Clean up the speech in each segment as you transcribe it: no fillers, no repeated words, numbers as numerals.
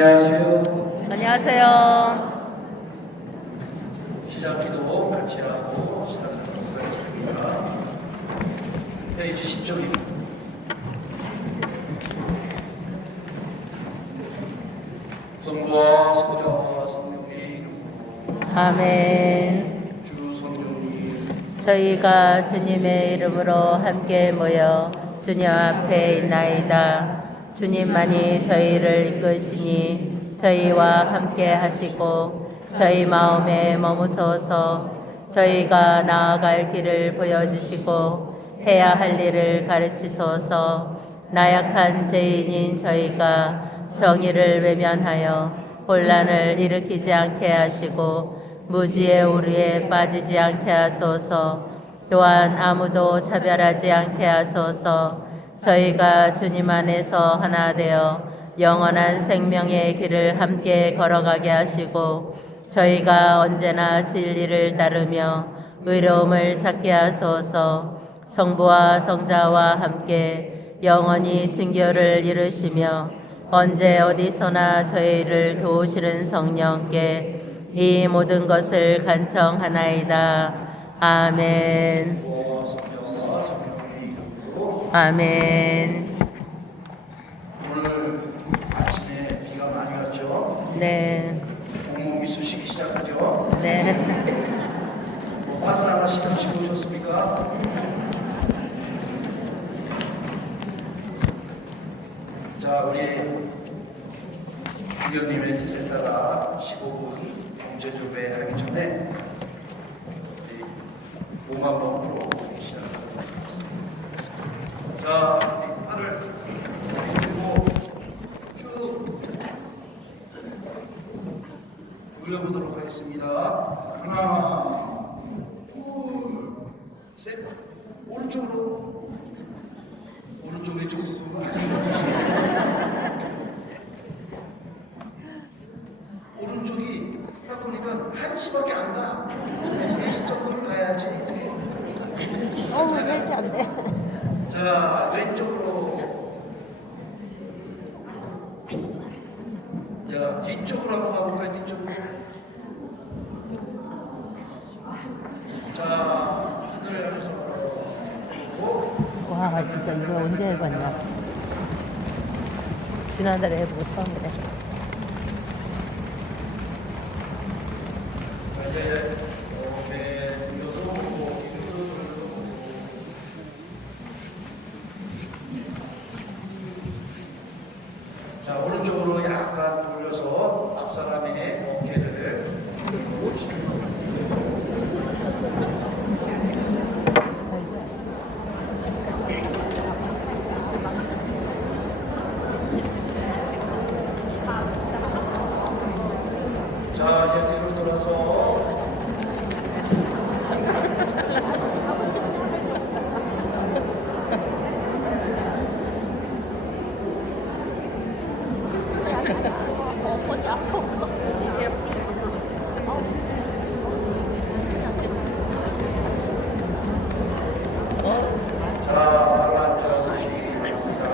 안녕하세요. 안녕하세요. 시작기도 같이 하고 시작하도록 하겠습니다. 페이지 10쪽입니다. 성부와 성자와 성령의 이름으로 아멘. 주 성령님 저희가 주님의 이름으로 함께 모여 주님 앞에 있나이다. 주님만이 저희를 이끄시니 저희와 함께 하시고 저희 마음에 머무소서. 저희가 나아갈 길을 보여주시고 해야 할 일을 가르치소서. 나약한 죄인인 저희가 정의를 외면하여 혼란을 일으키지 않게 하시고 무지의 오류에 빠지지 않게 하소서. 또한 아무도 차별하지 않게 하소서. 저희가 주님 안에서 하나 되어 영원한 생명의 길을 함께 걸어가게 하시고 저희가 언제나 진리를 따르며 의로움을 찾게 하소서. 성부와 성자와 함께 영원히 징교를 이루시며 언제 어디서나 저희를 도우시는 성령께 이 모든 것을 간청하나이다. 아멘. 와 성령과 성령의 이름으로 아멘. 오늘 아침에 비가 많이 왔죠? 네. 온몸이 쑤시기 시작하죠? 네. 파스 하나씩 드시고 오셨습니까? 자, 우리 주경님의 뜻에 따라 15분 성제조배 하기 전에 우리 몸 한번 풀어보기 시작하도록 하겠습니다. 자, 우리 팔을 들고 쭉 올려보도록 하겠습니다. 하나, 둘, 셋. 오른쪽으로, 왼쪽으로. 오른쪽이 딱 보니까 1시밖에 안 가. 3시 정도는 가야지. 어우, 셋이 안 돼. 자, 왼쪽으로. 자, 뒤쪽으로 한번 가볼까요? 뒤쪽으로. 자, 하늘 아래서 바라보고. 와, 진짜 이거 언제 해봤냐? 지난달에 해보고 처음이래. 자, 이제 이렇게 돌려서 오고, 자, 오른쪽으로 약간 돌려서 앞사람의 어깨를 자, 이제 뒤로 돌아서 자, 앉아주시기 바랍니다.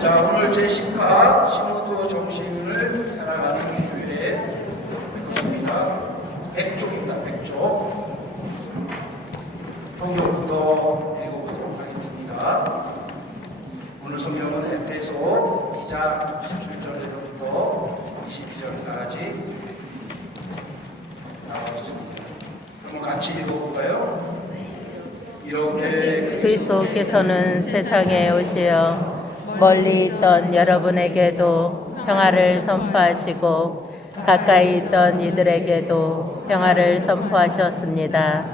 자, 오늘 제10화 신호도 정신을 살아가는 주일에 있습니다. 100쪽입니다. 100쪽. 성경부터 읽어보도록 하겠습니다. 오늘 성경은 에페소 2장 17절부터 22절까지 나와 있습니다. 한번 같이 읽어볼까요? 이렇게 그리스도께서는 세상에 오시어 멀리 있던 여러분에게도 평화를 선포하시고 가까이 있던 이들에게도 평화를 선포하셨습니다.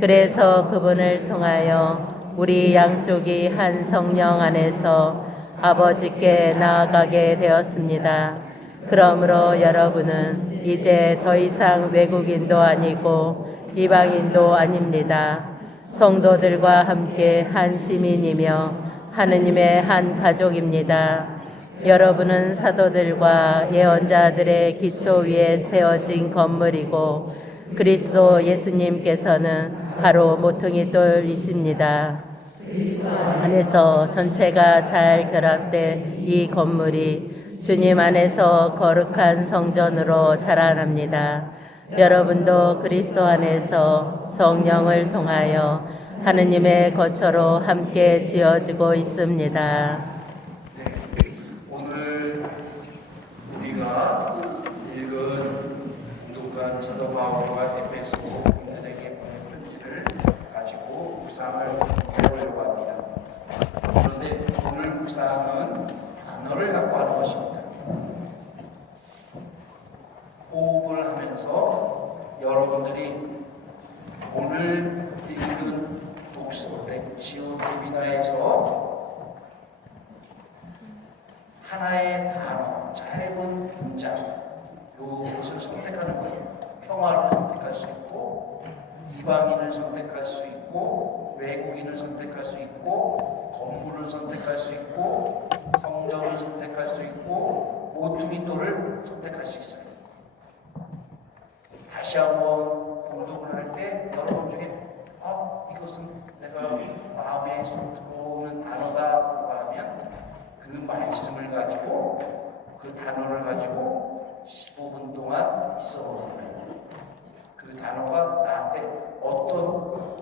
그래서 그분을 통하여 우리 양쪽이 한 성령 안에서 아버지께 나아가게 되었습니다. 그러므로 여러분은 이제 더 이상 외국인도 아니고 이방인도 아닙니다. 성도들과 함께 한 시민이며 하느님의 한 가족입니다. 여러분은 사도들과 예언자들의 기초 위에 세워진 건물이고 그리스도 예수님께서는 바로 모퉁이 돌이십니다. 안에서 전체가 잘 결합된 이 건물이 주님 안에서 거룩한 성전으로 자라납니다. 여러분도 그리스도 안에서 성령을 통하여 하느님의 거처로 함께 지어지고 있습니다. 네, 오늘 우리가 읽은 누가 사도 바울과 에베소 교인들에게 보낸 편지를 가지고 묵상을 해보려고 합니다. 그런데 오늘 묵상은 단어를 갖고 하는 것입니다. 호흡을 하면서 여러분들이 오늘 읽은 독서 렉지오 디비나에서 하나의 단어, 짧은 문장, 이것을 선택하는 거예요. 평화를 선택할 수 있고, 이방인을 선택할 수 있고, 외국인을 선택할 수 있고, 건물을 선택할 수 있고, 성전을 선택할 수 있고, 모퉁이돌을 선택할 수 있어요. 다시 한번 봉독을 할 때 여러분 중에 이것은 내가 마음에 들어오는 단어다라고 하면 그 말씀을 가지고 그 단어를 가지고 15분 동안 있어 보는 거예요. 그 단어가 나한테 어떤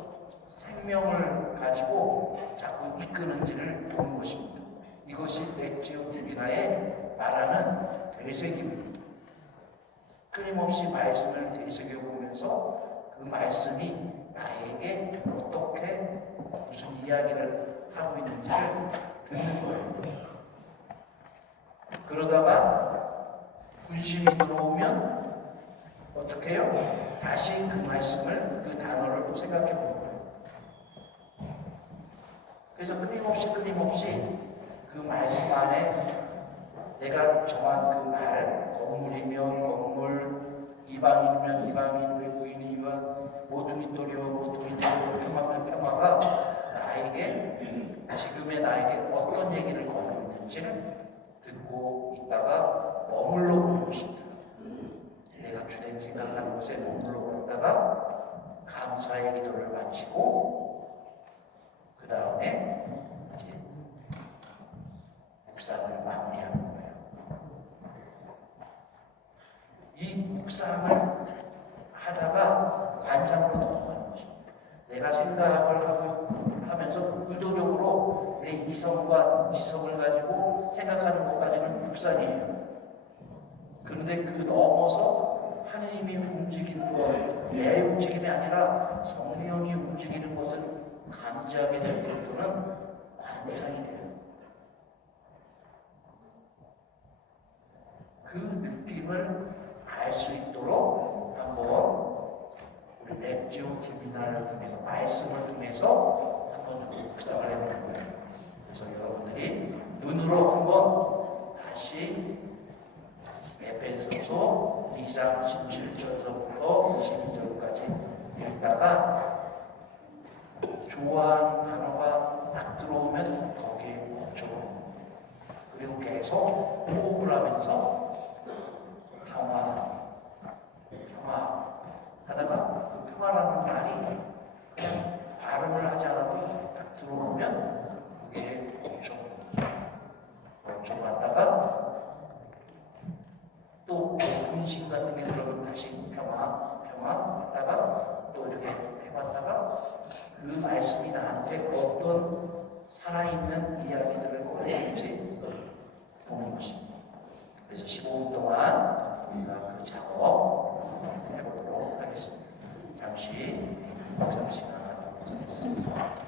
생명을 가지고 자꾸 이끄는지를 보는 것입니다. 이것이 렉지오 디비나의 말하는 되새김입니다. 끊임없이 말씀을 되새겨보면서 그 말씀이 나에게 어떻게 무슨 이야기를 하고 있는지를 듣는 거예요. 그러다가 분심이 들어오면 어떻게 해요? 다시 그 말씀을, 그 단어를 또 생각해 보는 거예요. 그래서 끊임없이 그 말씀 안에 내가 정한 그 말, 건물이면 건물, 이방인이면 이방인, 외국인이면 모퉁이돌이면 모퉁이돌, 평화면 평화가 나에게, 지금의 나에게 어떤 얘기를 걸고 있는지를 듣고 있다가 머물러 보는 것입니다. 내가 주된 생각하는 곳에 머물러 보다가 감사의 기도를 마치고 그 다음에 이제 묵상을 마무리하는 거예요. 이 묵상을 하다가 관상으로 넘어가는 것입니다. 내가 생각을 하면서 의도적으로 내 이성과 지성을 가지고 생각하는 것까지는 묵상이에요. 그런데 그 넘어서 하느님이 움직이는 것, 내 움직임이 아니라 성령이 움직이는 것을 감지하게 될 때부터는 관상이 돼요. 그 느낌을 알 수 있도록 한번 우리 렉지오 디비나를 통해서, 말씀을 통해서 한번 묵상을 해보는 거예요. 그래서 여러분들이 눈으로 한번 다시 에베소서 2장 17절부터 22절까지 읽다가 좋아하는 단어가 딱 들어오면 거기에 멈춰보는 거예요. 그리고 계속 호흡을 하면서 평화 하다가 그 평화라는 말이 그냥 발음을 하지 않아도 딱 들어오면 그게 멈춰봤다가 또 분신 같은 게 들어오면 다시 평화 하다가 또 이렇게 해봤다가 그 말씀이 나한테 어떤 살아있는 이야기들을 꺼내는지 보는 것입니다. 그래서 15분 동안 우리가 그 작업 해보도록 하겠습니다. 잠시 묵상 시간 갖도록 하겠습니다.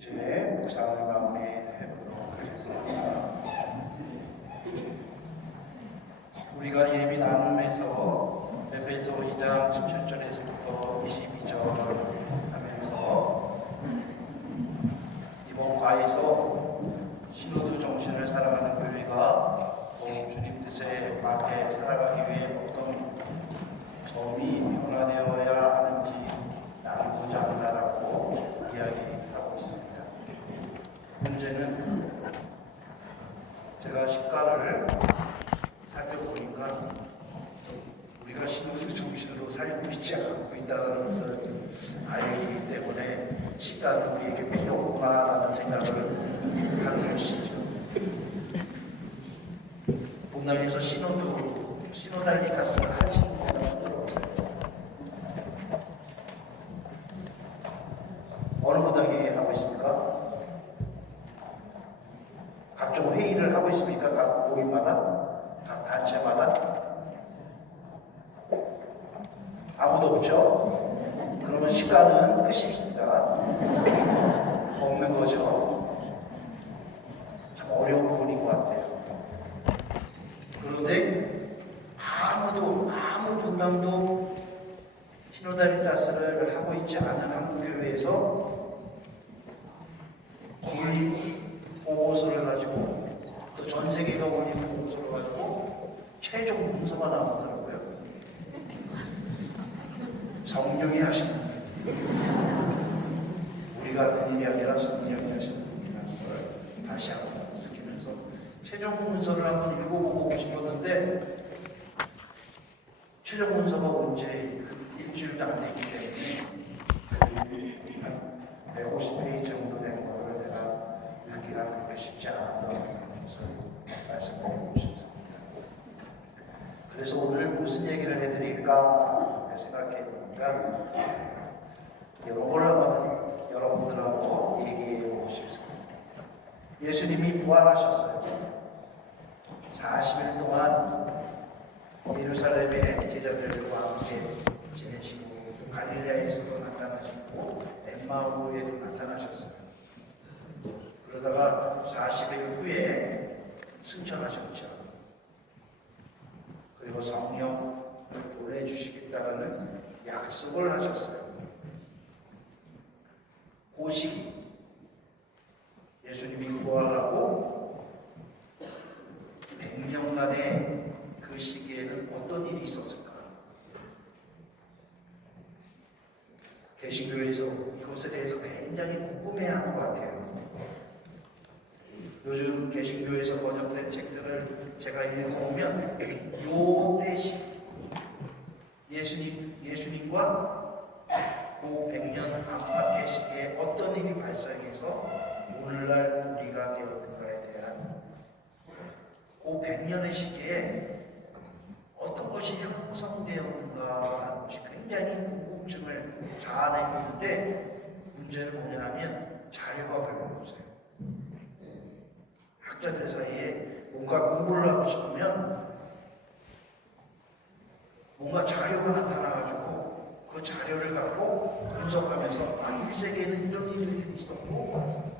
이제 묵상을 마무리해보도록 하겠습니다. 우리가 예비 나눔에서 에베소 2장 17절에서부터 22절 하면서 이번 과에서 신호도 정신을 살아가는 교회가 주님 뜻에 맞게 살아가기 위해 어떤 점이 변화되어야 하는지 나누고자 한다라고 이야기하고 있습니다. 문제는 제가 식가를 살펴보니까 우리가 신호도 정신으로 살고 있지 않고 있다는 것을 알기 때문에 식가는 우리에게 필요 없구나라는 생각을 하는 것이죠. 본당에서 시노달리타스를 하시는 분은 없어요. 어느 무당이 하고 있습니까? 각종 회의를 하고 있습니까? 각 모임마다? 각 단체마다? 아무도 없죠? 그러면 시간은 끝이 있습니다. 없는 거죠. 참 어려운 부분인 것 같아요. 그런데 아무 분당도 시노달리타스를 하고 있지 않은 한국교회에서 올림 보고서를 가지고 또 전 세계가 올림 보고서를 가지고 최종 문서가 나오더라고요. 성령이 하시는 우리가 그 일이 아니라 성령이 하시는 일이라는 걸 다시 한번 느끼면서 최종 문서를 한번 읽어보고 싶었는데 최종 문서가 언제 일주일도 안 되기 때문에 한 150페이지 정도 되는 거를 내가 읽기가 그렇게 쉽지 않았던 것을 말씀드리고 싶습니다. 그래서 오늘 무슨 얘기를 해드릴까 생각해보니까 이런 걸 한번 여러분들하고 얘기해보고 싶습니다. 예수님이 부활하셨어요. 40일 동안 예루살렘의 제자들과 함께 지내시고 갈릴레아에서도 나타나시고 엠마오에도 나타나셨어요. 그러다가 40일 후에 승천하셨죠. 그리고 성령을 보내주시겠다는 약속을 하셨어요. 그 시기 예수님이 부활하고 100년간의 그 시기에는 어떤 일이 있었을까? 개신교에서 이것에 대해서 굉장히 궁금해하는 것 같아요. 요즘 개신교에서 번역된 책들을 제가 읽어보면 요때 예수님과 그 100년 안팎의 시기에 어떤 일이 발생해서 오늘날 우리가 되었는가에 대한 그 100년의 시기에 어떤 것이 형성되었는가라는 것이 굉장히 궁금증을 자아내고 있는데 문제는 뭐냐면 자료가 별로 없어요. 학자들 사이에 뭔가 공부를 하고 싶으면 뭔가 자료가 나타나가지고 그 자료를 갖고 분석하면서 1세기에는 이런 일들이 있었고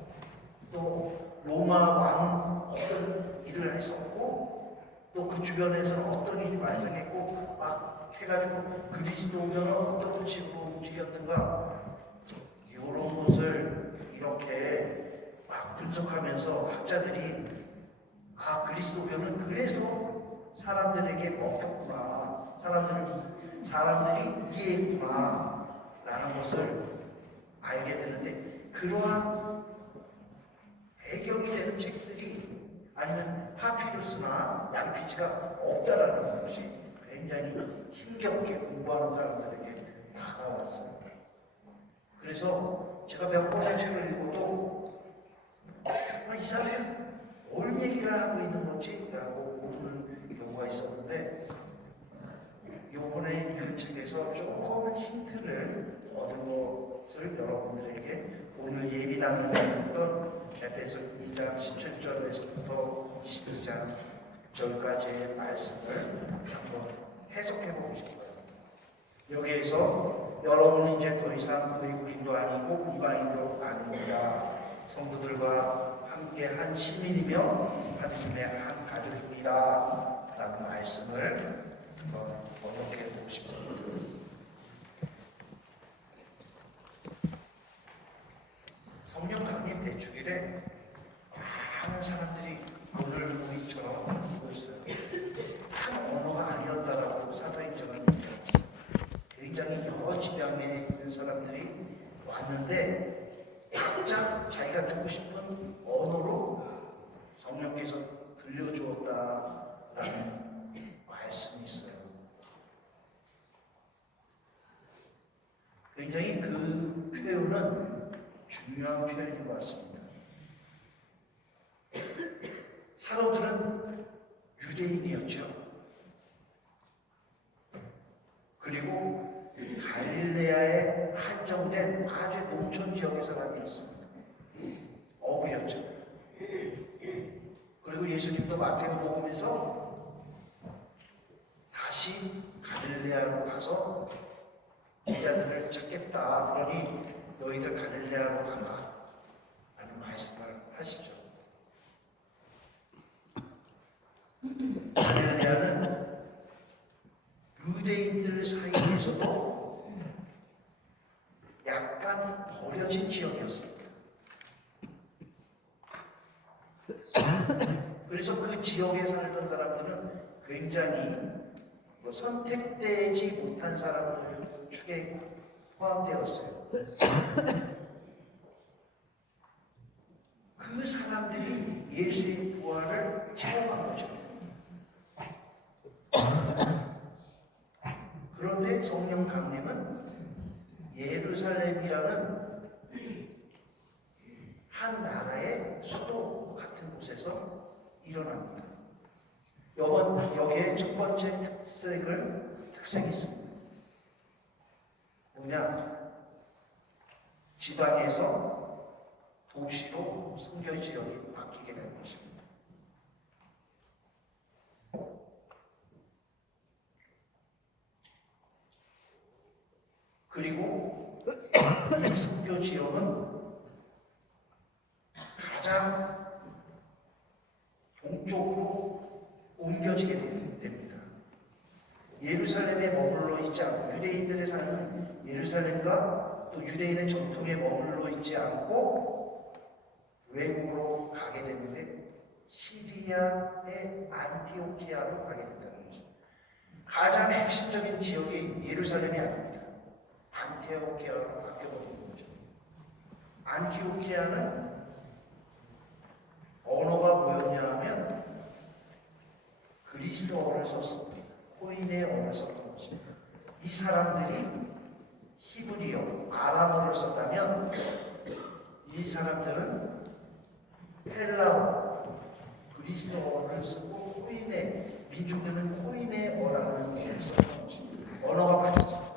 또 로마 왕 어떤 일을 했었고 또 그 주변에서는 어떤 일이 발생했고 막 해가지고 그리스도교는 어떤 식으로 움직였는가 이런 것을 이렇게 막 분석하면서 학자들이 그리스도교는 그래서 사람들에게 먹혔구나 사람들이 이해했구나 라는 것을 알게 되는데 그러한 배경이 되는 책들이 아니면 파피루스나 양피지가 없다라는 것이 힘겹게 공부하는 사람들에게 다가왔어요. 그래서 제가 몇 번의 책을 읽어도 이 사람이 뭘 얘기를 하고 있는 거지? 라고 모르는 경우가 있었는데 이번에 이 책에서 조금은 힌트를 얻은 것을 여러분들에게 오늘 예비 나누었던 에베소 2장 17절에서부터 12장 9절까지의 말씀을 한번 해석해 보고 싶어요. 여기에서 여러분은 이제 더 이상 외국인도 아니고 이방인도 아닙니다. 성도들과 함께 한 시민이며 하나님의 한 가족입니다. 라는 말씀을 번역해 보고 싶습니다. 성령 강림 대축일에 많은 사람들이 오늘 우리처럼 보고 있어요. 한 언어가 아니었다라고 사도행전을 얘기합니다. 굉장히 여러 지방에 있는 사람들이 왔는데 각자 자기가 듣고 싶은 언어로 성령께서 들려주었다라는 말씀이 있어요. 굉장히 그 표현은 중요한 표현인 것 같습니다. 사도들은 유대인이었죠. 그리고 갈릴레아에 한정된 아주 농촌 지역의 사람이었습니다. 어부였죠. 그리고 예수님도 마태복음에서 다시 갈릴레아로 가서 제자들을 찾겠다. 그러니 너희들 갈릴레아로 가라. 라는 말씀을 하시죠. 갈릴레아는 유대인들 사이에서도 약간 버려진 지역이었습니다. 그래서 그 지역에 살던 사람들은 굉장히 선택되지 못한 사람들 축에 포함되었어요. 그 사람들이 예수의 부활을 체험한 거죠. 그런데 성령 강림은 예루살렘이라는 한 나라의 수도 같은 곳에서 일어납니다. 여기에 첫 번째 특색이 있습니다. 뭐냐? 지방에서 도시로 선교 지역이 바뀌게 된 것입니다. 그리고 이 선교 지역은 가장 동쪽으로 옮겨지게 됩니다. 예루살렘에 머물러 있지 않고 유대인들의 사는 예루살렘과 또 유대인의 전통에 머물러 있지 않고 외국으로 가게 되는데 시리아의 안티오키아로 가게 된다는 거죠. 가장 핵심적인 지역이 예루살렘이 아닙니다. 안티오키아로 바뀌어버린 거죠. 안티오키아는 언어가 뭐였냐 하면 그리스어를 썼습니다. 코인의 언어를 썼던 것입니다. 이 사람들이 히브리어, 아람어를 썼다면 이 사람들은 헬라어, 그리스어를 쓰고 코인의, 민중들은 코인의 언어라는 것을 썼던 것입니다. 언어가 바뀌었습니다.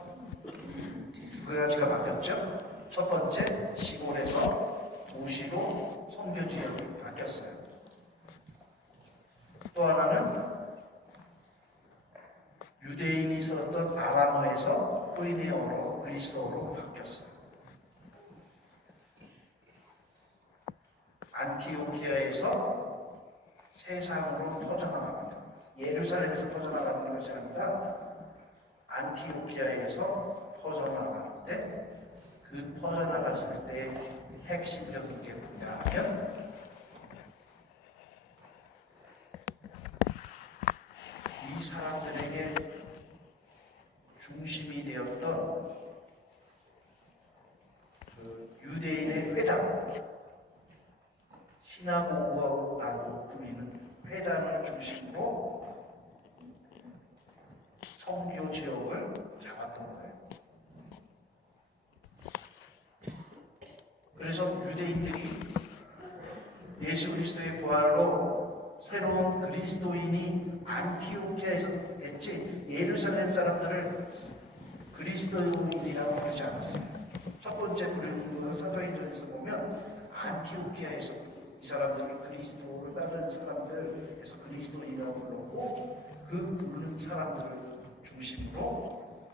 두 가지가 바뀌었죠. 첫 번째, 시골에서 도시로 선교 지역이 바뀌었어요. 또 하나는 유대인이 썼던 아람어에서 코인의 언어, 그리스어로 바뀌었어요. 안티오키아에서 세상으로 퍼져나갑니다. 예루살렘에서 퍼져나가는 것이 아니라 안티오키아에서 퍼져나가는데 그 퍼져나갔을 때 핵심적인 게 뭐냐 하면 이 사람들에게 중심이 되었던 그 유대인의 회당, 시나고그라고 불리는 회당을 중심으로 선교 창조 지역을 잡았던 거예요. 그래서 유대인들이 예수 그리스도의 부활로 새로운 그리스도인이 안티오키아에서 됐지 예루살렘 사람들을 그리스도인이라고 그러지 않았어요. 첫 번째 사도행전에서 보면 안티오키아에서 이 사람들을 그리스도를 따르는 사람들에서 그리스도인이라고 부르고 그 부르는 사람들을 중심으로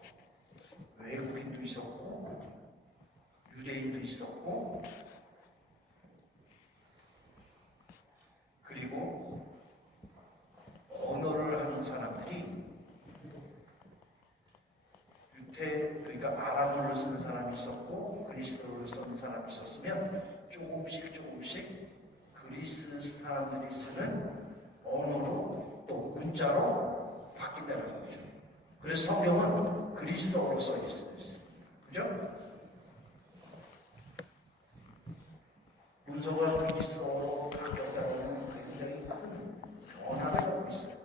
외국인도 있었고 유대인도 있었고 그리고 언어를 하는 사람들이 그러니까 아람어를 쓰는 사람이 있었고 그리스어를 쓰는 사람이 있었으면 조금씩 그리스 사람들이 쓰는 언어로 또 문자로 바뀐다는 거죠. 그래서 성경은 그리스어로 써 있어요. 그죠? 문서가 그리스어로 바뀌었다는 굉장히 큰 변화를 하고 있어요.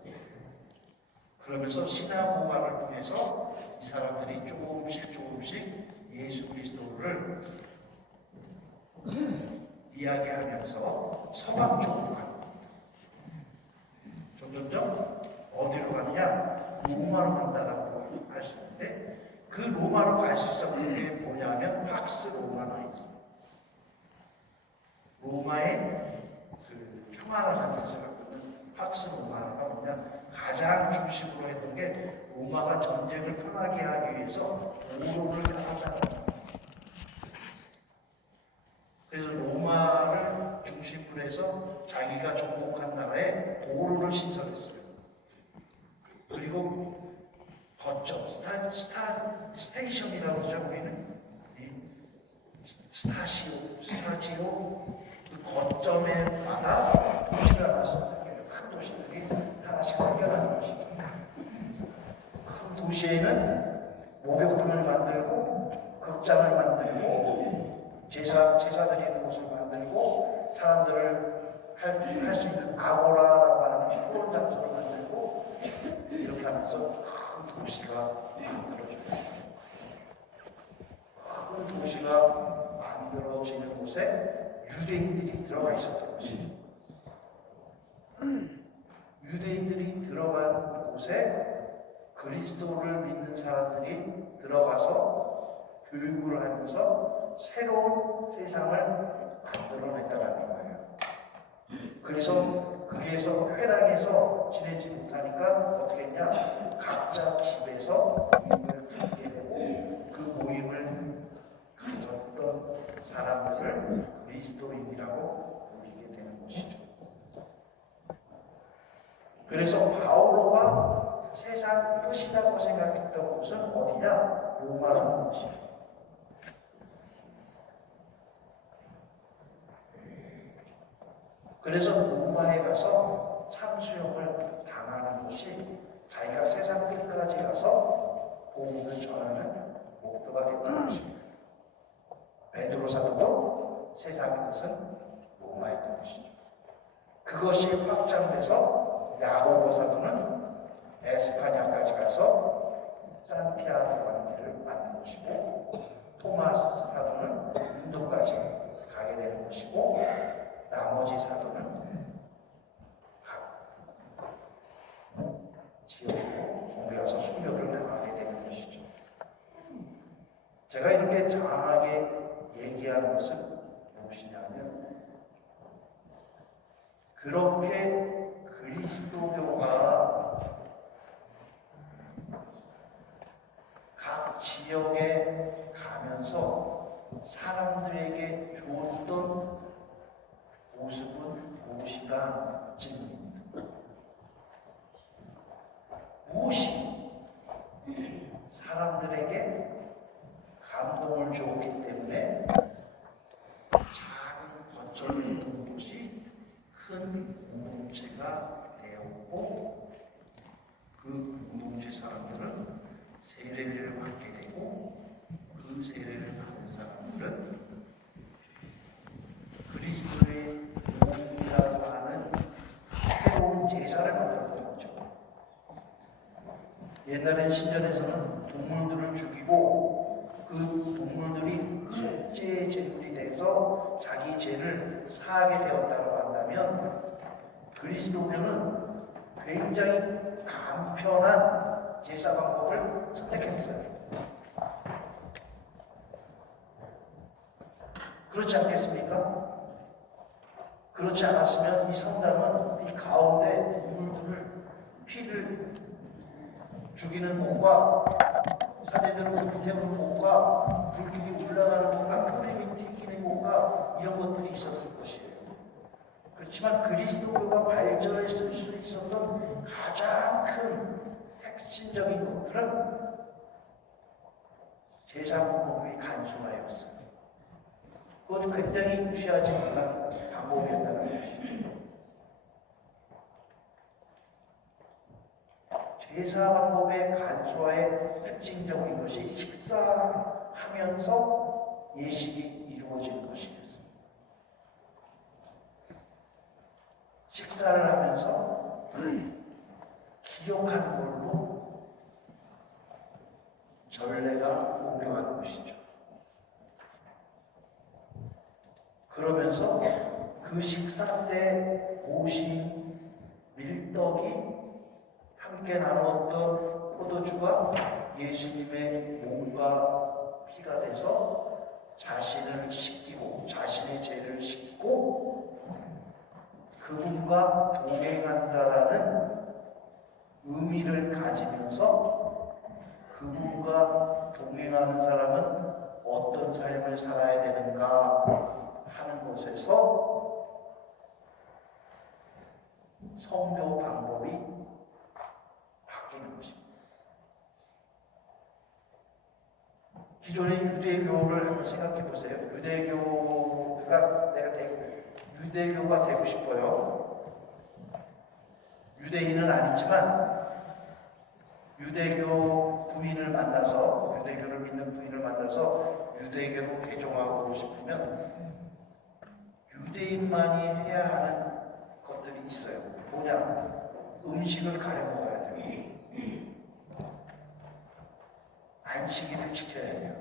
그러면서 신앙고발을 통해서 이 사람들이 조금씩 예수 그리스도를 이야기하면서 서방 쪽으로 갑니다. 점점점 어디로 가느냐? 로마로 간다라고 할 수 있는데 그 로마로 갈 수 있었던 게 뭐냐면 팍스 로마노이죠. 로마의 그 평화라는 뜻을 갖고 있는 팍스 로마가 뭐냐? 가장 중심으로 했던 게 로마가 전쟁을 편하게 하기 위해서 도로를 하다는 거예요. 그래서 로마를 중심으로 해서 자기가 정복한 나라에 도로를 신설했어요. 그리고 거점, 스테이션이라고 하죠. 우리는 스타지오 그 거점에마다 도시가 하나씩 생겨요. 큰 도시들이 하나씩 생겨나는 것이죠. 큰 도시에는 목욕탕을 만들고 극장을 만들고 제사 드리는 곳을 만들고 사람들을 할 수 있는 아고라라고 하는 토론 장소를 만들고 이렇게 하면서 큰 도시가 만들어져요. 큰 도시가 만들어지는 곳에 유대인들이 들어가 있었던 것이죠. 유대인들이 들어간 곳에 그리스도를 믿는 사람들이 들어가서 교육을 하면서 새로운 세상을 만들어냈다는 거예요. 그래서 거기에서 회당에서 지내지 못하니까 어떻게 했냐? 각자 집에서 모임을 갖게 되고 그 모임을 가졌던 사람들을 그리스도인이라고 부르게 되는 것이죠. 그래서 바오로가 세상 끝이라고 생각했던 곳은 어디냐? 로마라는 것이죠. 그래서 로마에 가서 참수형을 당하는 것이 자기가 세상 끝까지 가서 복음을 전하는 목표가 됐던 것입니다. 베드로 사도도 세상의 것은 로마였던 것이죠. 그것이 확장돼서 야고보 사도는 에스파냐까지 가서 산티아고라는 길을 만든 것이고 토마스 사도는 인도까지 가게 되는 것이고 나머지 사도는 각 지역으로 옮겨서 순교를 당하게 되는 것이죠. 제가 이렇게 장하게 얘기하는 것은 무엇이냐면 그렇게 그리스도교가 각 지역에 가면서 사람들에게 주었던 모습은 무엇인가 질문입니다. 무엇이 사람들에게 감동을 주었기 때문에 작은 거점에 있는 곳이 큰 공동체가 되었고 그 공동체 사람들은 세례를 받게 되고 그 세례를 받는 사람들은 그리스도의 몸이라고 하는 새로운 제사를 만들었던 거죠. 옛날엔 신전에서는 동물들을 죽이고 그 동물들이 속죄의 제물이 돼서 자기 죄를 사하게 되었다고 한다면, 그리스도교는 굉장히 간편한 제사 방법을 선택했어요. 그렇지 않겠습니까? 그렇지 않았으면 이 성당은 이 가운데 동물들을, 피를 죽이는 곳과 사제들을 불태우는 곳과 불길이 올라가는 곳과 끓임이 튀기는 곳과 이런 것들이 있었을 것이에요. 그렇지만 그리스도교가 발전했을 수 있었던 가장 큰 핵심적인 것들은 제사 방법의 간소화였어요. 그것은 굉장히 무시하지 못한 방법이었다는 것이죠. 제사 방법의 간소화의 특징적인 것이 식사하면서 예식이 이루어지는 것이겠습니다. 식사를 하면서 기억하는 걸로 전례가 옮겨가는 것이죠. 그러면서 그 식사 때 오신 밀떡이 함께 나누었던 포도주가 예수님의 몸과 피가 돼서 자신을 씻기고 자신의 죄를 씻고 그분과 동행한다라는 의미를 가지면서 그분과 동행하는 사람은 어떤 삶을 살아야 되는가 하는 것에서 성묘 방법이 바뀌는 것입니다. 기존의 유대교를 한번 생각해 보세요. 유대교가 되고 싶어요. 유대인은 아니지만 유대교 부인을 만나서, 유대교를 믿는 부인을 만나서 유대교로 개종하고 싶으면 유대인만이 해야 하는 것들이 있어요. 뭐냐? 음식을 가려 먹어야 돼요. 안식일을 지켜야 돼요.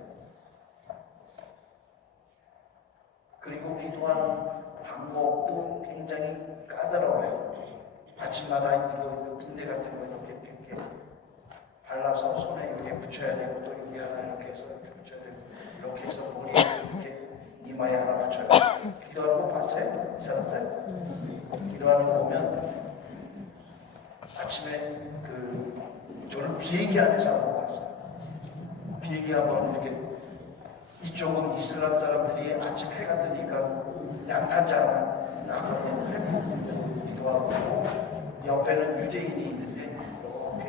그리고 기도하는 방법도 굉장히 까다로워요. 아침마다 이거 빈대 같은 거 이렇게 발라서 손에 이렇게 붙여야 되고, 또 여기 하나 이렇게 해서 이렇게 붙여야 되고, 이렇게 해서 머리에 이렇게 이마에 하나 맞춰야 돼요. 기도하는 거 봤어요? 이 사람들? 기도하는 거 보면 아침에 저는 비행기 안에서 한번 봤어요. 비행기 한번 이렇게, 이쪽은 이슬람 사람들이 아침 해가 뜨니까 양탄자 하나 나가면 해먹고 기도하고, 옆에는 유대인이 있는데 이렇게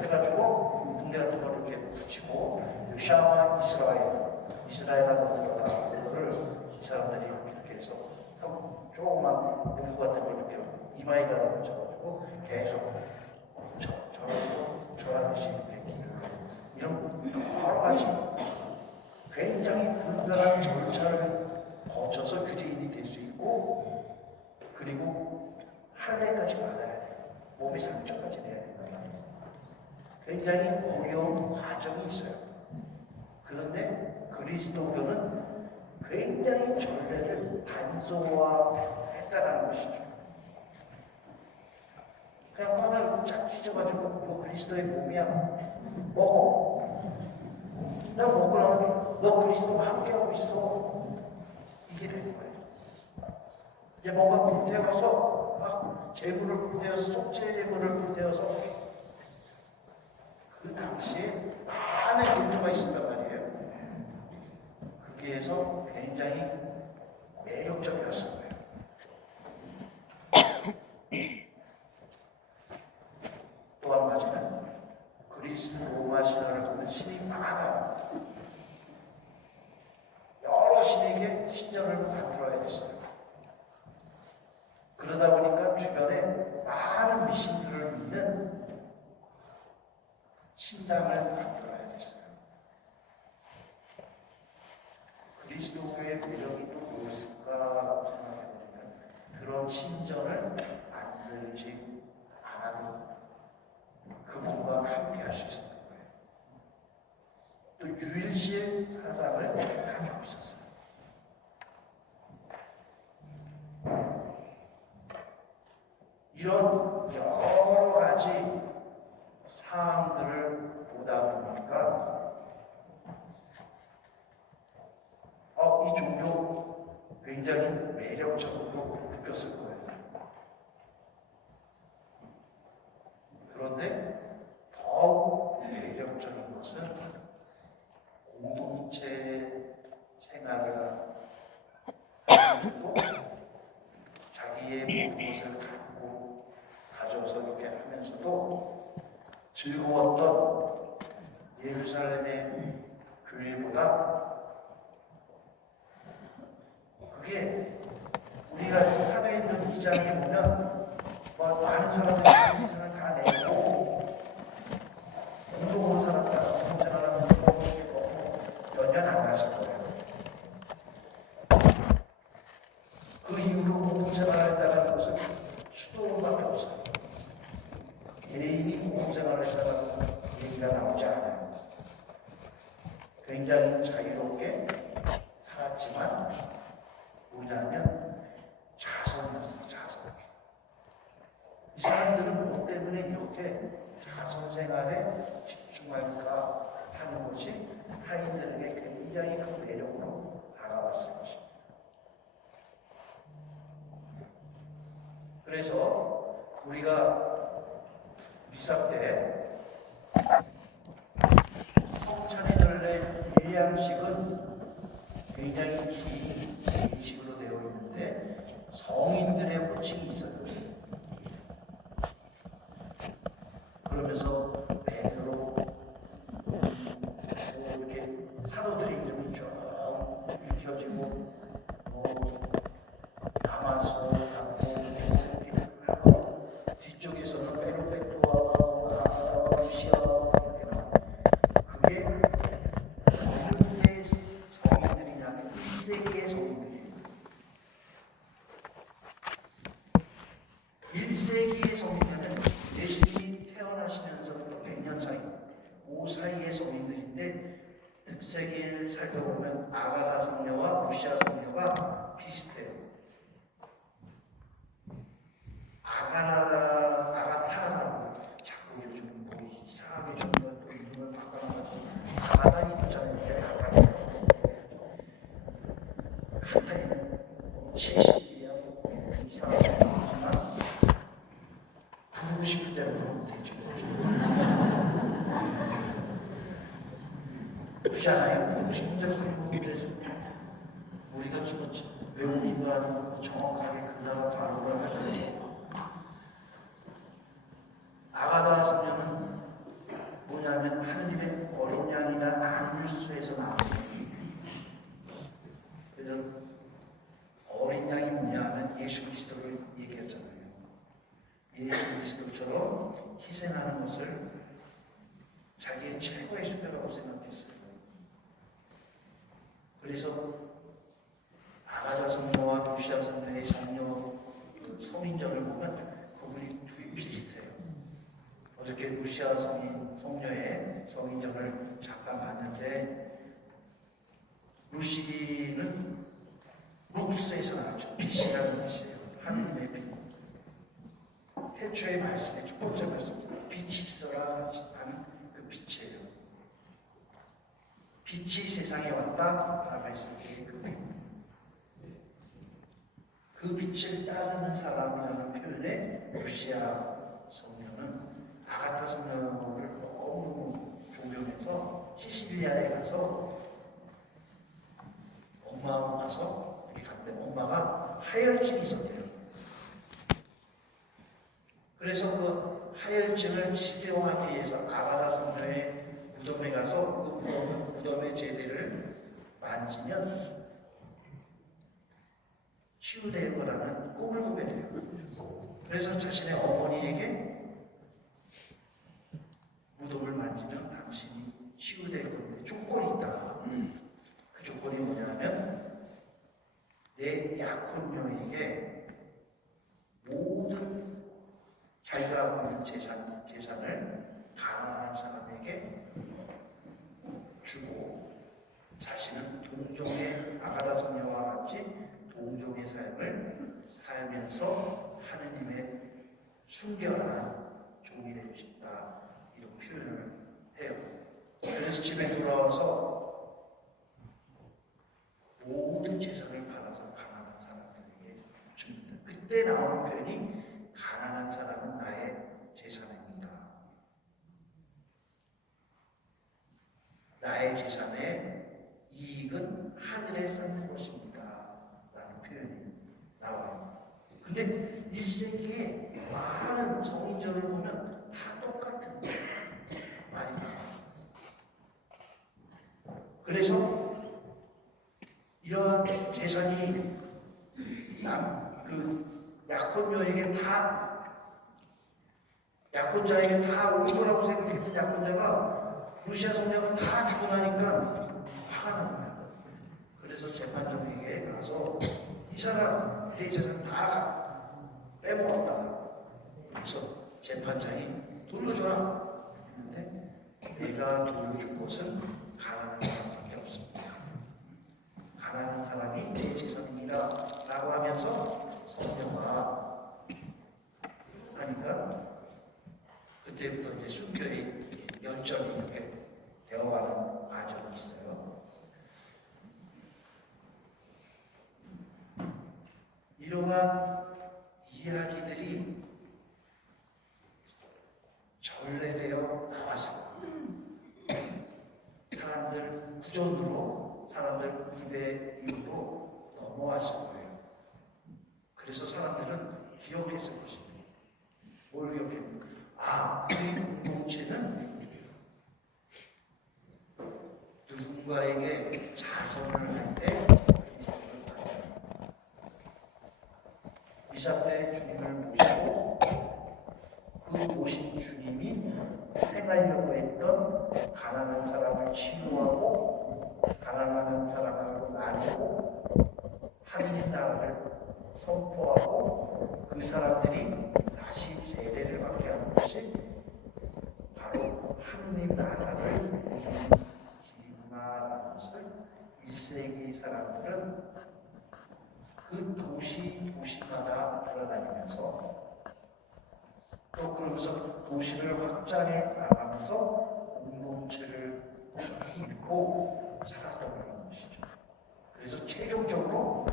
해가지고 붕대 같은 걸 이렇게 붙이고, 샤마 이스라엘하고 들어가는 거를 이 사람들이 이렇게 해서 조그만 문구 같은 걸 이렇게 이마에다가 붙여가지고 계속 저라듯이 이렇게 이런 여러 가지 굉장히 불편한 절차를 거쳐서 유대인이 될 수 있고, 그리고 할례까지 받아야 돼요. 몸에 상처까지 내야 된단 말이에요. 굉장히 어려운 과정이 있어요. 그런데 그리스도교는 굉장히 전례를 단소화했다는 것이죠. 그냥 빵을 쫙 찢어가지고 이거 그리스도의 몸이야, 먹어. 나 먹고 나면 너 그리스도와 함께하고 있어. 이게 되는 거예요. 이제 뭔가 불태워서 막 제물을 불태워서, 속죄 제물을 불태워서, 그 당시에 많은 종교가 있었단 말이에요. 거기에서 굉장히 매력적이었을 거예요. 또 한 가지는 그리스 로마 신화를 보면 신이 많아요. 여러 신에게 신전을 만들어야 됐어요. 그러다 보니까 주변에 많은 미신들을 믿는 신당을 만들어야 됐어요. 그리스도교의 매력이 또 무엇일까라고 생각해보면, 그런 신전을 만들지 않아도 그분과 그와 함께 할 수 있었던 거예요. 또 유일시의 사상을 가지고 있었어요. 이런 여러 가지 사항들을 보다 보니까 이 종교 굉장히 매력적으로 느꼈을 거예요. 그런데 더욱 매력적인 것은 공동체 생활을 하면서도 자기의 모든 것을 갖고 가져서 이렇게 하면서도 즐거웠던 예루살렘의 교회보다 그게 우리가 사도행전 2장에 보면 많은 사람들이 자기를 다 내고 운동으로 살았다, 운동생활하면서 몇 년 안 갔을 거예요. 그 이후로 운동생활을 했다는 것은 수도밖에 없어요. 개인이 운동생활을 했다는 얘기가 나오지 않아요. 굉장히 자유롭게 살았지만 뭐냐면 자선이었어요. 자선. 이 사람들은 뭐 때문에 이렇게 자선 생활에 집중할까 하는 것이 타인들에게 굉장히 큰 매력으로 다가왔을 것입니다. 그래서 우리가 미사 때 성찬의 예양식은 굉장히 긴 식으로 되어 있는데 성인들의 호칭이 있어요. 그러면서 베드로 이렇게 사도들의 이름이 쭉 읽혀지고 다마스 이렇게 하고 뒤쪽에서는 베르베토와 아가다와 루시아 이렇게 나와요. 그게 어느 성인들이냐면 1세기의 성인들이에요. 1세기의 성인들은 예수님이 태어나시면서부터 100년 사이, 그 사이의 성인들인데 1세기를 살펴보면 아가다 성녀와 루시아 성녀가 비슷해요. 아가타라고 자꾸 요즘 뭐 이상하게 좀 이름을 바꿔놔가지고 아가다 이거잖아요. 아가타는 70이야 이상하게 나오지만 부르고 싶을 대로 부르면 되죠. 그렇지 않아요? 부르고 싶은 대로 부르면 되죠. 우리가 지금 외국인도 아니고 정확하게 그 나라 발음을 하는데 아가다 성녀는 뭐냐면 하느님의 어린 양이나 안유수에서 나왔어요. 그래서 어린 양이 뭐냐면 예수 그리스도를 얘기했잖아요. 예수 그리스도처럼 희생하는 것을 자기의 최고의 수표라고 생각했어요. 그래서 아가다 성녀와 루시아 성녀의 성인정을 보면 그분이 둘이 비슷해요. 어저께 루시아 성녀의 성인정을 잠깐 봤는데 루시는 룩스에서 나왔죠. 빛이라는 뜻이에요. 하느님의 빛. 태초의 말씀의 첫 번째 말씀입니다. 빛이 있어라 하는 그 빛이에요. 빛이 세상에 왔다 라고 했을 때 그 빛. 그 빛을 따르는 사람이라는 표현에 루시아 성녀는 아가타 성녀를 너무 존경해서 시실리아에 가서 엄마하고 가서 갔는데 엄마가 하혈증이 있었대요. 그래서 그 하혈증을 치료하기 위해서 아가다 성녀의 무덤에 가서 그 무덤의 제대를 만지면 치유될 거라는 꿈을 꾸게 돼요. 그래서 자신의 어머니에게 무덤을 만지면 당신이 치유될 건데 조건이 있다. 그 조건이 뭐냐면 내 약혼녀에게 모든 자기가 갖고 있는 재산을 다 성경의 삶을 살면서 하느님의 순결한 종이 되고 싶다, 이런 표현을 해요. 그래서 집에 돌아와서 모든 재산을 받아서 가난한 사람들에게 줍니다. 그때 나오는 표현이 가난한 사람은 나의 재산입니다. 나의 재산의 이익은 하늘에 쌓는 것입니다. 라는 표현이 나와요. 근데 1세기에 많은 성인절을 보면 다 똑같은 말이 나와요. 그래서 이러한 재산이 약혼자에게 다 올 거라고 생각했던 약혼자가 루시아 성녀가 다 주고 나니까 화가 난 거야. 그래서 재판장에게 가서 이 사람 내 재산 다 빼먹었다. 그래서 재판장이 돌려줘라 했는데, 내가 돌려준 것은 가난한 사람밖에 없습니다. 가난한 사람이 내 재산입니다 라고 하면서 성녀가 하니까, 그때부터 이제 순결이 열정이 이렇게 되어가는 과정이 있어요. 이러한 이야기들이 전래되어 나왔어요. 사람들 구전으로, 사람들 입의 입으로 넘어왔을 거예요. 그래서 사람들은 기억했을 것입니다. 뭘 기억했는가? 이 공동체는 누군가에게 자선을 할 때 미사 때 주님을 모시고, 그 모신 주님이 행하려고 했던 가난한 사람을 치유하고 가난한 사람하고 나누고 하느님 나라를 선포하고 그 사람들이 다시 세례를 받게 하는 것이 바로 하느님 나라를 이루는 길이구나라는 것을 1세기 사람들은 그 도시마다 돌아다니면서, 또 그러면서 도시를 확장해 나가면서 공동체를 이루고 살았던 것이죠. 그래서 최종적으로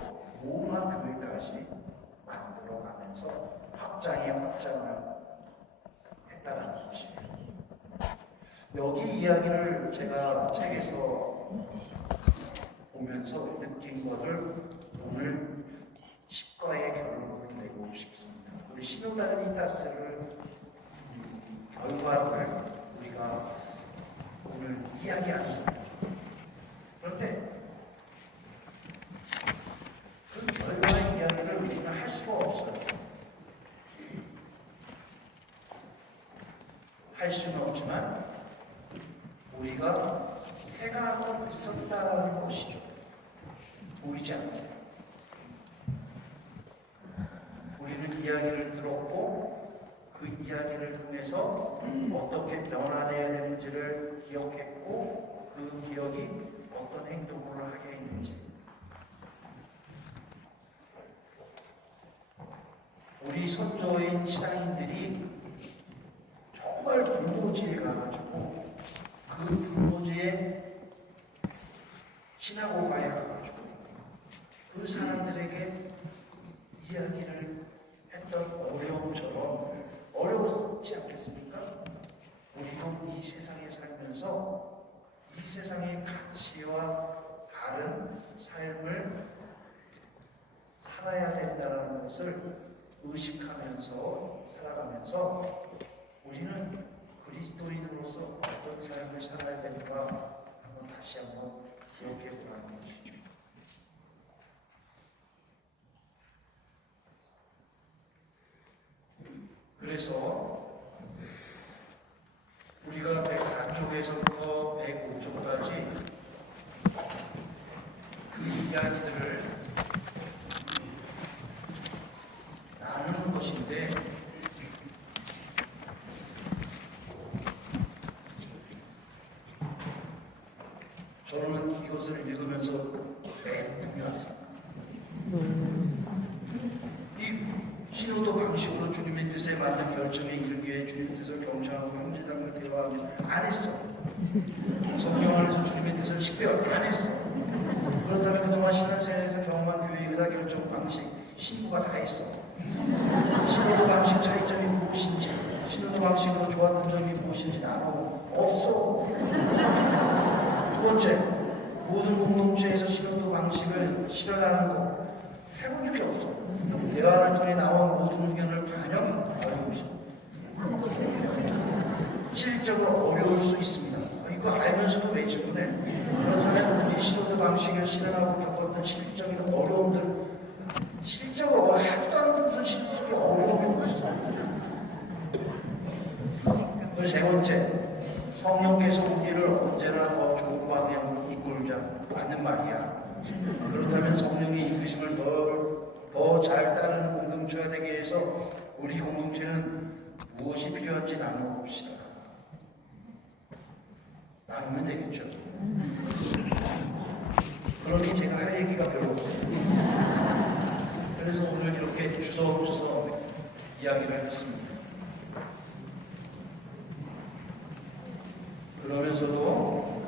로마 교회까지 만들어가면서 확장을 했다는 것이에요. 여기 이야기를 제가 책에서 보면서 느낀 것을 오늘 시과의 결론을 내고 싶습니다. 우리 시노다니타스를 결과를 우리가 오늘 이야기하는 거예요. 그런데 그 결과의 이야기를 우리는 할 수가 없어요. 할 수는 없지만 우리가 해가고 있었다라는 것이죠. 보이지 않아요. 우리는 이야기를 들었고, 그 이야기를 통해서 어떻게 변화되어야 되는지를 기억했고, 그 기억이 어떤 행동을 하게 했는지, 우리 선조인 신앙인들이 정말 불모지에 가가지고 그 불모지에 시나고가에 가가지고 그 사람들에게 이야기를 했던 어려움처럼 어려웠지 않겠습니까? 우리도 이 세상에 살면서 이 세상의 가치와 다른 삶을 살아야 된다는 것을 의식하면서 살아가면서 우리는 그리스도인으로서 어떤 삶을 살아야 되는가 한번 다시 한번 기억해 보라는 것이죠. 그래서 우리가 104쪽에서부터 105쪽까지 그 이야기들을 나누는 것인데, 저는 이것을 읽으면서 매일 중요하습니다. 신호도 방식으로 주님의 뜻에 맞는 결정에 이르기 위해 주님의 뜻을 경청하고 형제당과 대화하며 안 했어. 성경 안에서 주님의 뜻을 식별 안 했어. 그렇다면 그동안 신앙생활에서 경험한 교회 의사결정 방식, 신부가 다 했어. 신호도 방식 차이점이 무엇인지, 신호도 방식으로 좋았던 점이 무엇인지 나누고 없어. 두 번째, 모든 공동체에서 신호도 방식을 실현하는 거 해본 적이 없어. 대화를 통해 나온 모든 의견을 반영하는 것입니다. 실질적으로 어려울 수 있습니다. 이거 알면서도 왜 질문해? 그렇다면 우리 신호도 방식을 실현하고 겪었던 실질적인 어려움들, 실질적으로 하지도 않는 무슨 실질적인 어려움이 있어. 그리고 세 번째, 성령께서 우리를 언제나 더 좋은 방향으로 이끌자 맞는 말이야. 그렇다면 성령의 이끄심을 더 잘 따르는 공동체가 되기 위해서 우리 공동체는 무엇이 필요한지 나눠봅시다. 나누면 되겠죠. 그러니 제가 할 얘기가 별로 없어요. 그래서 오늘 이렇게 주섬주섬 이야기를 했습니다. 그러면서도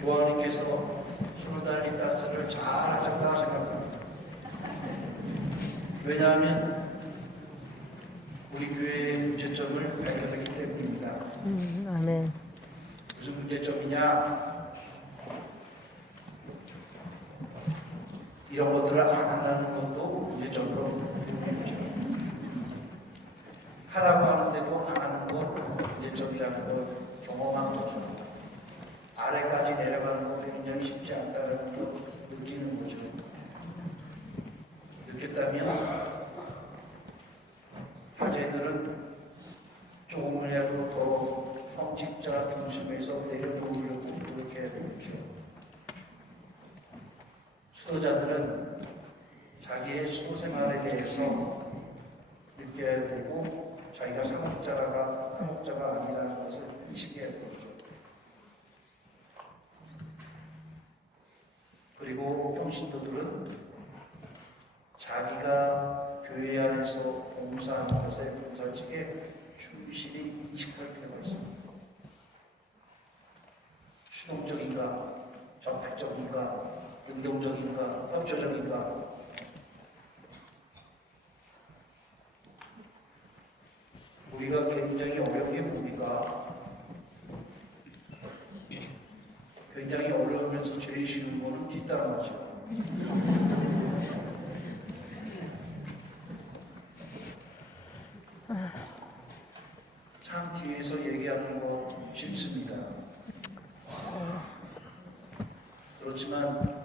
교황님께서 신호달리 따스를 잘 하셨다 생각합니다. 왜냐하면 우리 교회의 문제점을 발견했기 때문입니다. 아멘. 무슨 문제점이냐? 이런 것들을 안 한다는 것도 문제점으로 보여죠. 하라고 하는데도 안 하는 것 문제점이라는 걸 경험한 거죠. 아래까지 내려가는 것도 굉장히 쉽지 않다는 걸 느끼는 거죠. 느꼈다면 사제들은 조금이라도 더 성직자 중심에서 내려놓으려고 노력해야 되겠죠. 수도자들은 자기의 수도 생활에 대해서 느껴야 되고 자기가 사목자가 아니라는 것을 인식해야 되죠. 그리고 평신도들은 자기가 교회 안에서 봉사하는 것에 봉사직에 충실히 인식할 필요가 있습니다. 수동적인가, 적극적인가, 능동적인가, 협조적인가. 우리가 굉장히 어려운 게 뭡니까? 굉장히 어려우면서 제일 쉬운 거는 뒷담화죠. 참 뒤에서 얘기하는 거 쉽습니다. 그렇지만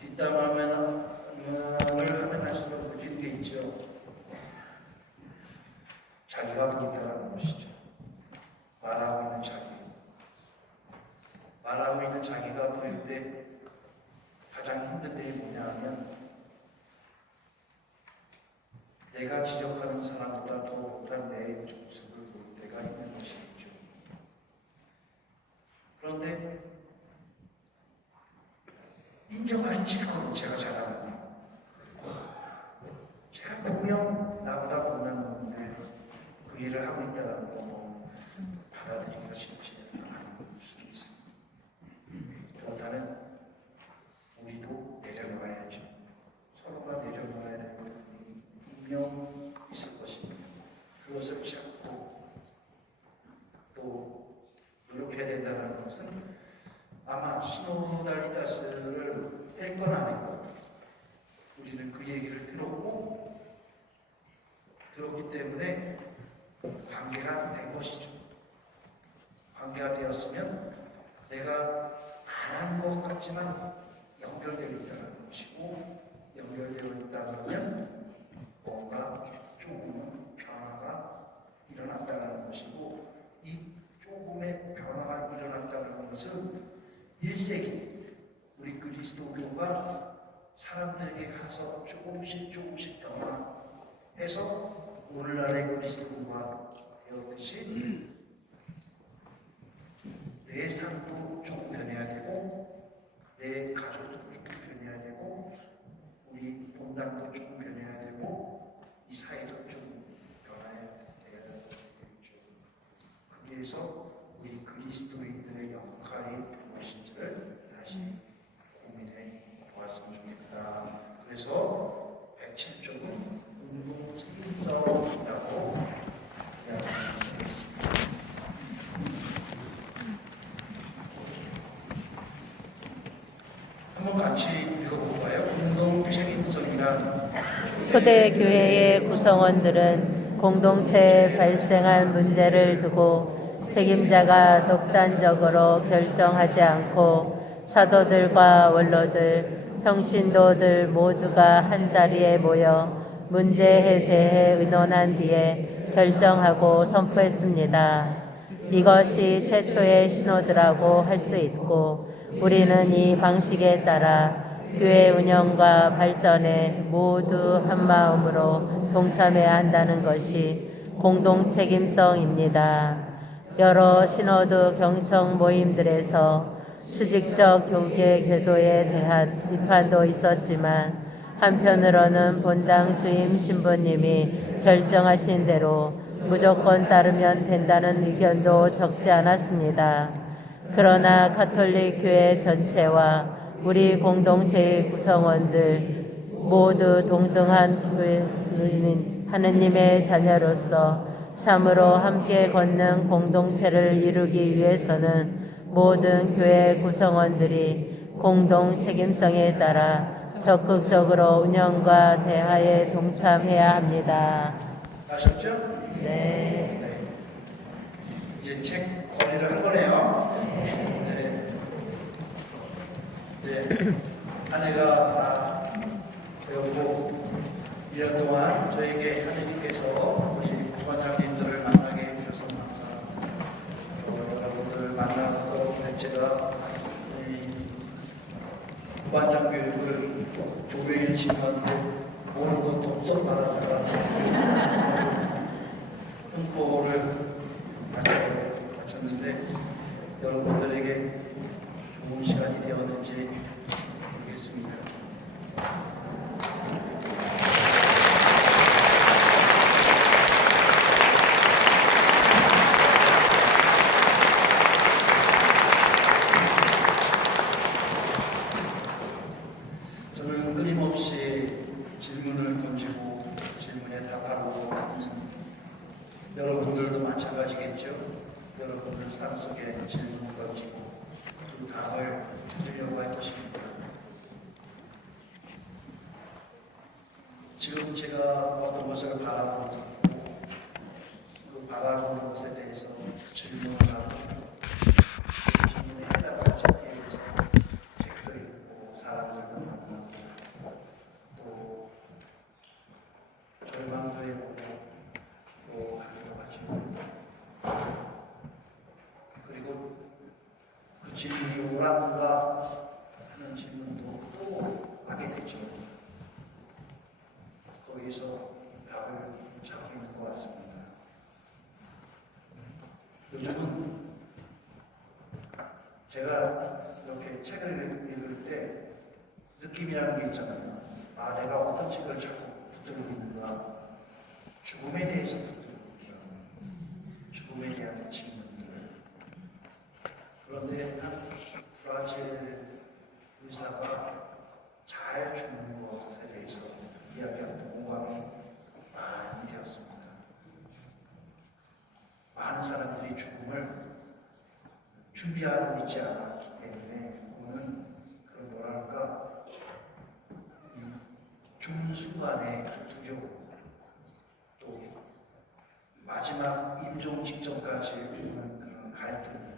뒷담화를 하면 할수록 느끼는 게 있죠. 자기가 보인다는 것이죠. 말하고 있는 자기. 말하고 있는 자기가 보일 때 가장 힘든 일이 뭐냐 하면 내가 지적하는 사람보다 더 못한 내 모습을 볼 때가 있는 것이겠죠. 그런데 인정하기 싫거든. 제가 잘하는 거. 제가 분명 나보다 못난 놈인데 그 일을 하고 있다는 거 받아들이기가 쉽지 않은 수도 있습니다. 그렇다면 우리도 내려놔야죠. 서로가 내려놔야 되는 부분이 분명 있을 것입니다. 그것을 찾고 또 노력해야 된다는 것은 아마 시노달리다스를 했건 안 했건 우리는 그 얘기를 들었기 때문에 관계가 된 것이죠. 관계가 되었으면 내가 안 한 것 같지만 연결되어 있다는 것이고, 연결되어 있다 그러면 뭔가 조금은 변화가 일어났다는 것이고, 이 조금의 변화가 일어났다는 것은 1세기 우리 그리스도교가 사람들에게 가서 조금씩 변화해서 오늘날의 그리스도교가 되었듯이 내 삶도 조금 변해야 되고 내 가족도 조금 변해야 되고 우리 본당도 조금 변해야 되고 이 사회도 좀 변화해야 되는 거기에서 우리 그리스도인들의 역할이 무엇인지를 다시 고민해 보았으면 좋겠다. 그래서 107쪽은 운동 책임성이라고 이야기합니다. 한번 같이 읽어볼까요? 운동 책임성이란 초대 교회의 구성원들은 공동체에 발생한 문제를 두고 책임자가 독단적으로 결정하지 않고 사도들과 원로들, 평신도들 모두가 한자리에 모여 문제에 대해 의논한 뒤에 결정하고 선포했습니다. 이것이 최초의 신호드라고 할 수 있고 우리는 이 방식에 따라 교회 운영과 발전에 모두 한마음으로 동참해야 한다는 것이 공동 책임성입니다. 여러 신호드 경청 모임들에서 수직적 교계 제도에 대한 비판도 있었지만 한편으로는 본당 주임 신부님이 결정하신 대로 무조건 따르면 된다는 의견도 적지 않았습니다. 그러나 가톨릭 교회 전체와 우리 공동체의 구성원들 모두 동등한 교회인 하느님의 자녀로서 참으로 함께 걷는 공동체를 이루기 위해서는 모든 교회 구성원들이 공동 책임성에 따라 적극적으로 운영과 대화에 동참해야 합니다. 아셨죠? 네. 이제 책 건의를 한 거네요. 네. 네. 아내가 다 배우고 1년 동안 저에게 하느님께서 우리 부관장님들을 만나게 해주셔서 감사합니다. 여러분들을 만나서 제가 부관장 교육을 교회에 지원하는데 모르는 것 독서 받았다가 홍보를 마쳤는데 여러분들에게 좋은 시간이 되었는지 모르겠습니다. 저는 끊임없이 질문을 던지고 질문에 답하고 여러분들도 마찬가지겠죠. 여러분들 삶 속에 질문을 던지고 그 답을 찾으려고 할 것입니다. 지금 제가 어떤 것을 바라보고 있고 그 바라보는 것에 대해서 질문을 하고 질문에 해답을 찾기 위해서 책도 읽고 사람들도 만나고 또 절망도 해보고 또 하기도 하죠. 그리고 그 질문이 옳았는가 하는 질문도 또 하게 되죠. 거기서 답을 찾고 있는 것 같습니다. 요즘은 제가 이렇게 책을 읽을 때 느낌이라는 게 있잖아요. 아, 내가 어떤 책을 자꾸 붙들고 있는가. 죽음에 대해서 붙들고 있죠. 죽음에 대한 질문들. 그런데 한 브라질 의사가 잘 죽는 것에 대해서 이야기하는 공감이 많이 되었습니다. 많은 사람들이 죽음을 준비하고 있지 않았기 때문에 오는 그런 뭐랄까 죽는 순간의 두려움 또 마지막 임종 직전까지 오는 그런 갈등.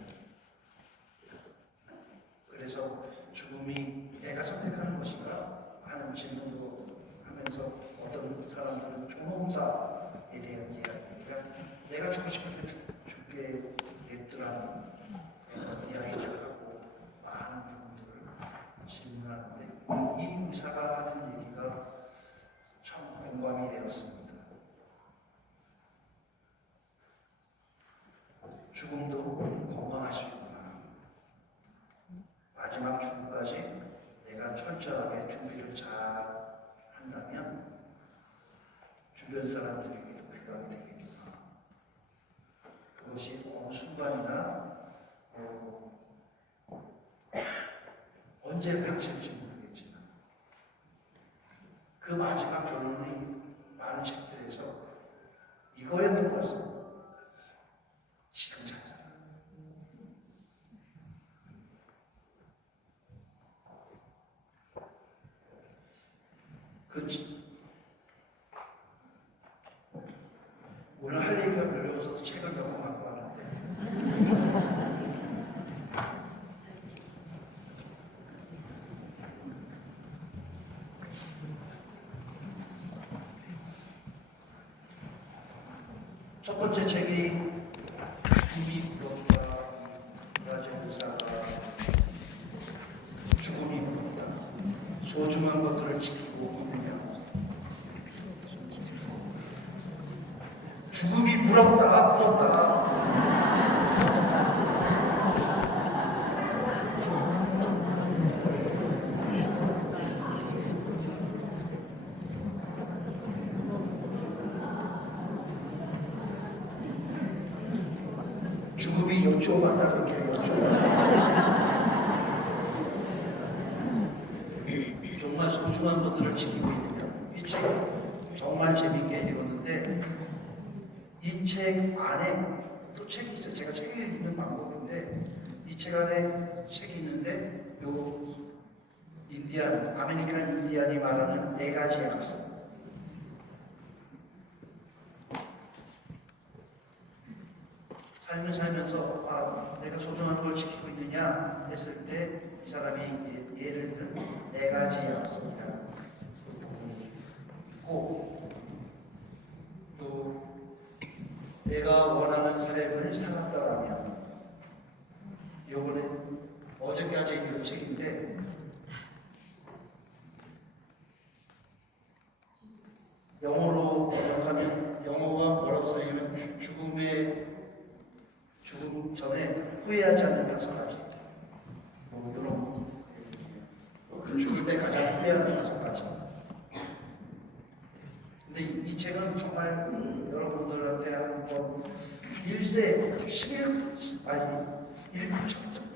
그래서 죽음이 내가 선택하는 것인가 하는 질문도 하면서 어떤 사람들은 총험사에 대한 이야기, 그러니까 내가 죽고 싶을 때 죽겠더라는 이야기를 하고 많은 부분들을 질문하는데 이 의사가 하는 얘기가 참 공감이 되었습니다. 죽음도 건강할 수 있구나. 마지막 죽음까지 내가 철저하게 준비를 잘 한다면 주변 사람들에게도 귀감이 되겠구나. 그것이 어느 순간이나 언제 닥칠지 모르겠지만 그 마지막 결론이 많은 책들에서 이거였던 것 같습니다. 지금 잘 살아. 그렇지. 오늘 할 얘기가 별로 없어서 책을 경험하고 하는데 첫 번째 책이 죽음이 부럽다. 브라질 의사가 죽음이 부럽다. 소중한 것들을 지키고 있느냐. 죽음이 부럽다. 부럽다. 죽음이 요초마다 그렇게 요초마다 정말 소중한 것들을 지키고 있느냐. 이 책 정말 재밌게 읽었는데 이 책 안에 또 책이 있어요. 제가 책 읽는 방법인데 이 책 안에 책이 있는데 요 인디안, 아메리칸 인디안이 말하는 4가지 약속. 삶을 살면서 내가 소중한 걸 지키고 있느냐 했을 때 이 사람이 예를 들면 4가지 약속이라는 부분이 있고 또 내가 원하는 삶을 살았다라면 요번에 어제까지 읽은 책인데 영어로 번역하면 영어가 뭐라고 쓰냐면 죽음 전에 후회하지 않는 5가지. 뭐 이런 죽을 때 가장 후회하는 5가지. 근데 이 책은 정말 여러분들한테 한번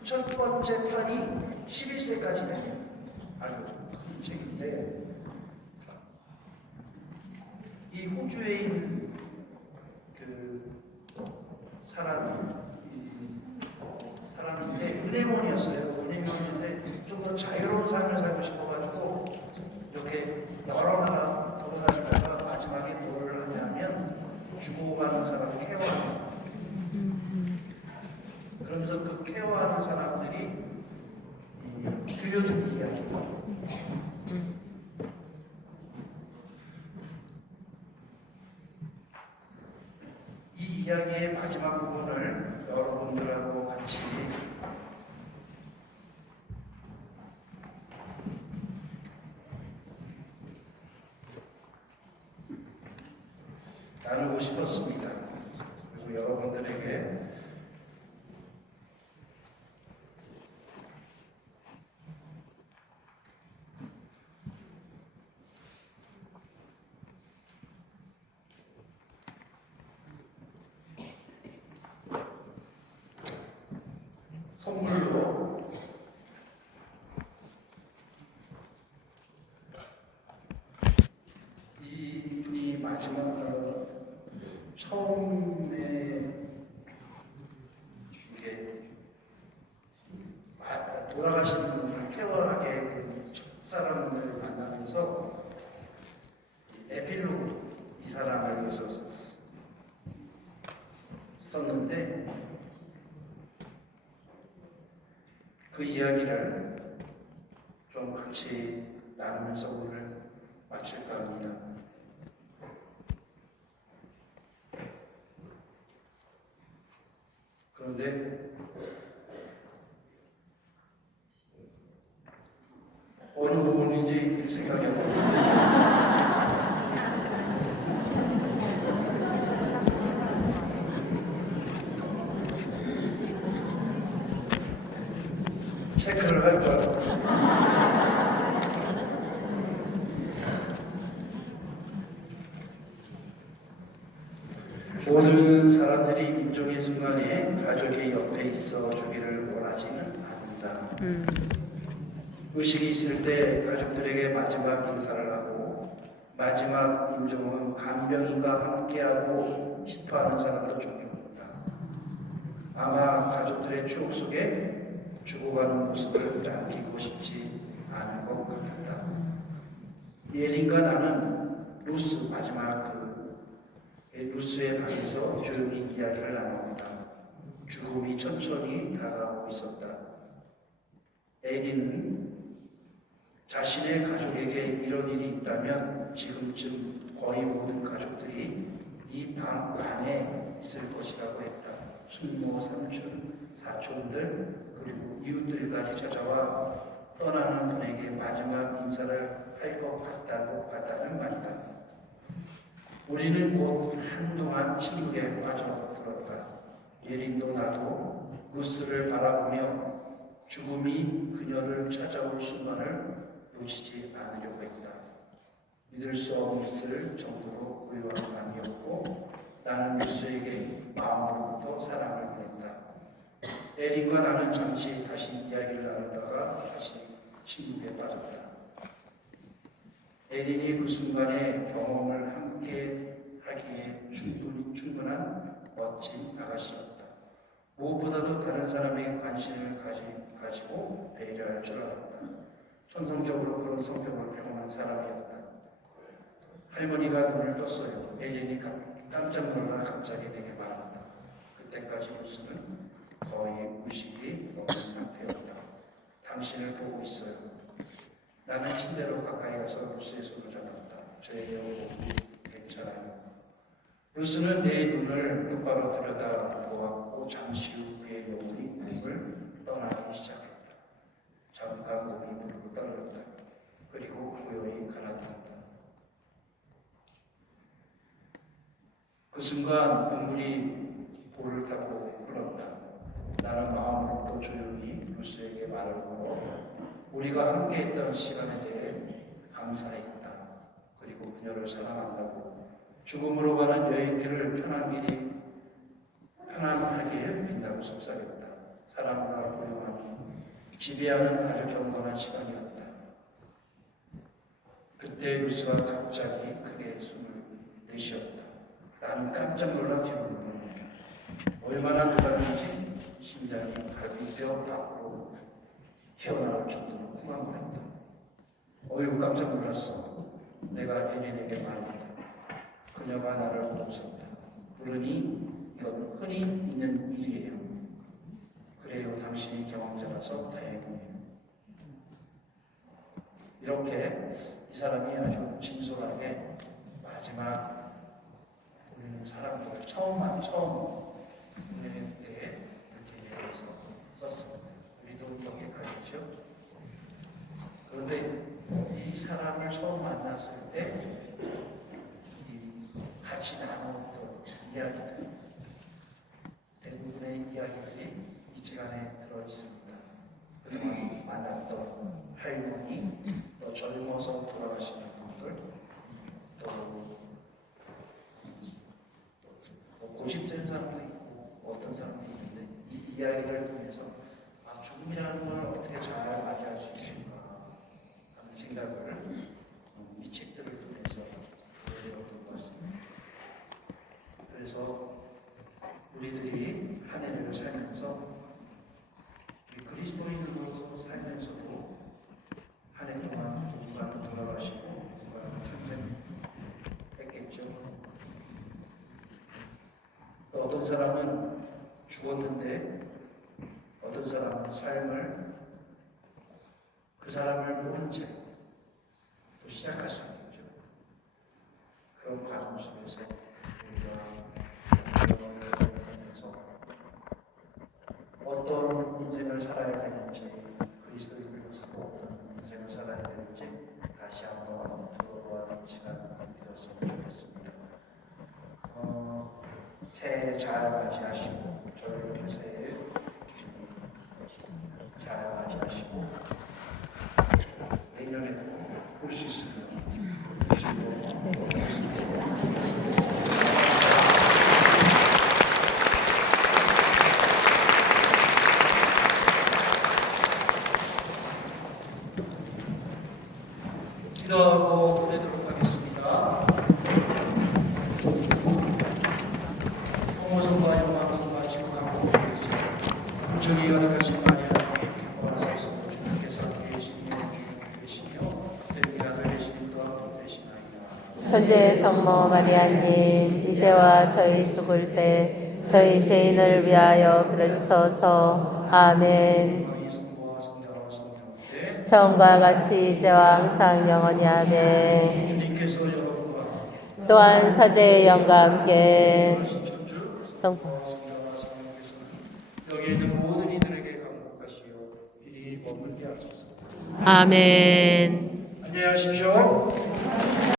첫 번째 판이 11세까지 되는 아주 큰 책인데 이 호주에 있는 그 사람인데 은행원이었어요. 은행원인데 좀 더 자유로운 삶을 살고 싶어가지고 이렇게 여러 나라 돌아다니다가 마지막에 뭘 하냐면 죽어가는 사람을 케어하는. 그러면서 그 케어하는 사람들이 들려준 이야기. 이 이야기의 마지막 부분을 여러분들하고 같이 나누고 싶었습니다. 그리고 여러분들에게 선물로 이 마지막 처음에 이렇게 돌아가신 분을 케어하게 된 첫사람을 만나면서 에필로그 이 사람을 위해서 썼는데 그 이야기를 좀 같이 나누면서 오늘 마칠까 합니다. 그런데 어느 부분인지 생각이 안 나요. 체크를 할 거야. 있어주기를 원하지는 않는다. 의식이 있을 때 가족들에게 마지막 인사를 하고 마지막 임종은 간병인과 함께하고 싶어하는 사람도 종종 있다. 아마 가족들의 추억 속에 죽어가는 모습을 남기고 싶지 않은 것 같다. 예린과 나는 루스 마지막 루스의 방에서 조용히 이야기를 나눕니다. 죽음이 천천히 다가오고 있었다. 예린은 자신의 가족에게 이런 일이 있다면 지금쯤 거의 모든 가족들이 이 방 안에 있을 것이라고 했다. 순모, 삼촌, 사촌들 그리고 이웃들까지 찾아와 떠나는 분에게 마지막 인사를 할 것 같다는 말이다. 우리는 곧 한동안 침묵에 빠져들었다. 예린도 나도 루스를 바라보며 죽음이 그녀를 찾아올 순간을 놓치지 않으려고 했다. 믿을 수 없을 정도로 고요한 밤이었고 나는 루스에게 마음으로부터 사랑을 보냈다. 에린과 나는 잠시 다시 이야기를 나누다가 다시 침묵에 빠졌다. 에린이 그 순간의 경험을 함께 하기에 충분한 멋진 아가씨였다. 무엇보다도 다른 사람에게 관심을 가지고 배려할 줄 알았다. 천성적으로 그런 성격을 타고난 사람이었다. 할머니가 눈을 떴어요. 에린이 깜짝 놀라 갑자기 내게 말한다. 그때까지 루스는 거의 의식이 없는 상태였다. 당신을 보고 있어요. 나는 침대로 가까이 가서 루스의 손을 잡았다. 저의 여보, 괜찮아요. 루스는 내 눈을 똑바로 들여다보았고 잠시 후 그의 영혼이 몸을 떠나기 시작했다. 잠깐 몸이 무릎을 떨렸다. 그리고 고요히 가라앉았다. 그 순간 눈물이 볼을 타고 흘렀다. 나는 마음으로 조용히 루스에게 말을 걸어 우리가 함께했던 시간에 대해 감사했다. 그리고 그녀를 사랑한다고 죽음으로 가는 여행길을 편안하게 빈다고 속삭였다. 사랑과 고요함이 지배하는 아주 경건한 시간이었다. 그때 루스가 갑자기 크게 숨을 내쉬었다. 나는 깜짝 놀라 뒤로 물러났다. 얼마나 놀랐는지 심장이 갈비뼈 밖으로 튀어나올 정도로 흥황했다. 어이구 깜짝 놀랐어. 내가 에린에게 말했다. 그녀가 나를 웃었다. 그러니 이건 흔히 있는 일이에요. 그래요. 당신이 경험자라서 다행이에요. 이렇게 이 사람이 아주 진솔하게 마지막 우리는 사람들을 처음 보낼 때 이렇게 얘기해서 썼습니다. 우리도 여기까지죠. 그런데 이 사람을 처음 만났을 때 같이 나눴던 이야기들, 대부분의 이야기들이 이 책 안에 들어있습니다. 그동안 만났던 할머니, 또 젊어서 돌아가시는 분들, 또 50세 사람도 있고 어떤 사람도 있는데 이 이야기를 통해서 죽음이라는 걸 어떻게 잘 맞이할 수 있을까 하는 생각을 이 책들을 통해서 보여드렸던 것 같습니다. 그래서 우리들이 한 해를 살면서 그리스도인으로서 살면서도 한 해 동안 누군가는 돌아가시고 누군가는 탄생했겠죠. 또 어떤 사람은 죽었는데 어떤 사람은 삶을 그 사람을 모른 채 또 시작할 수 있겠죠. 그런 과정 속에서 우리가 살면서 어떤 인생을 살아야 되는지 그리스도인으로서도 어떤 인생을 살아야 되는지 다시 한번 돌아보는 시간이 되었으면 좋겠습니다. 새해 잘 맞이하시고 저희 새해 잘 맞이하시고 내년에 볼 수 있으면 기도하고 보내도록 하겠습니다. 성모성과 영광성 마치고 감독하겠습니다. 우주의 연합하신 마리아님께 기뻐하소서. 주님께서 함께 계시니 계시며 대비가 되시니 또 함께 되시나이다. 천주의 성모 마리아님, 이제와 저희 죽을 때 저희 죄인을 위하여 빌어주소서. 아멘. 이 성부와 성자와 성령께 처음과 같이 이제와 항상 영원히 아멘. 주님께서 여러분과 또한 사제의 영과 함께 신천주 성부 성자와 성령께서는 여기 있는 모든 이들에게 감독하시어 이리 머물게 하소서. 아멘. 안녕히 가십시오.